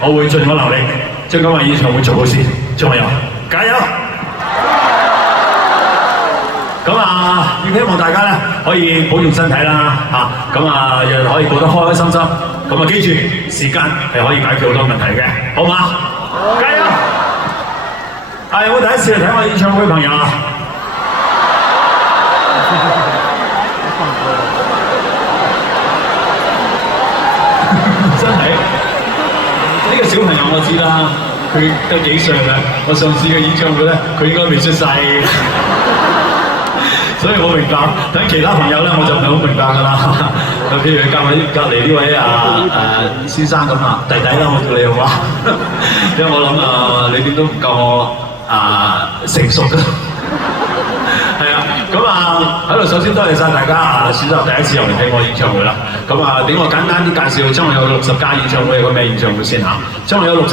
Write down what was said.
我會盡我能力將今晚演唱會做好先，張學友加油！咁啊，亦希望大家咧可以保重身體啦，咁啊又可以過得開開心心。咁啊記住，時間係可以解決好多問題嘅，好嘛？好，加油！有冇第一次嚟睇我演唱會嘅朋友啊？真係呢個小朋友我知啦，佢得幾歲啦？我上次嘅演唱會咧，佢應該未出世。所以我明白，等其他朋友咧我就唔係好明白㗎啦。譬如隔離呢位先生咁啊，弟弟啦，我叫你好嘛？因為我諗你點都唔夠我成熟㗎。係啊，咁喺度首先多謝晒大家選擇第一次入嚟睇我演唱會啦。咁點我簡單啲介紹張學友60加演唱會係個咩演唱會先嚇？張學友60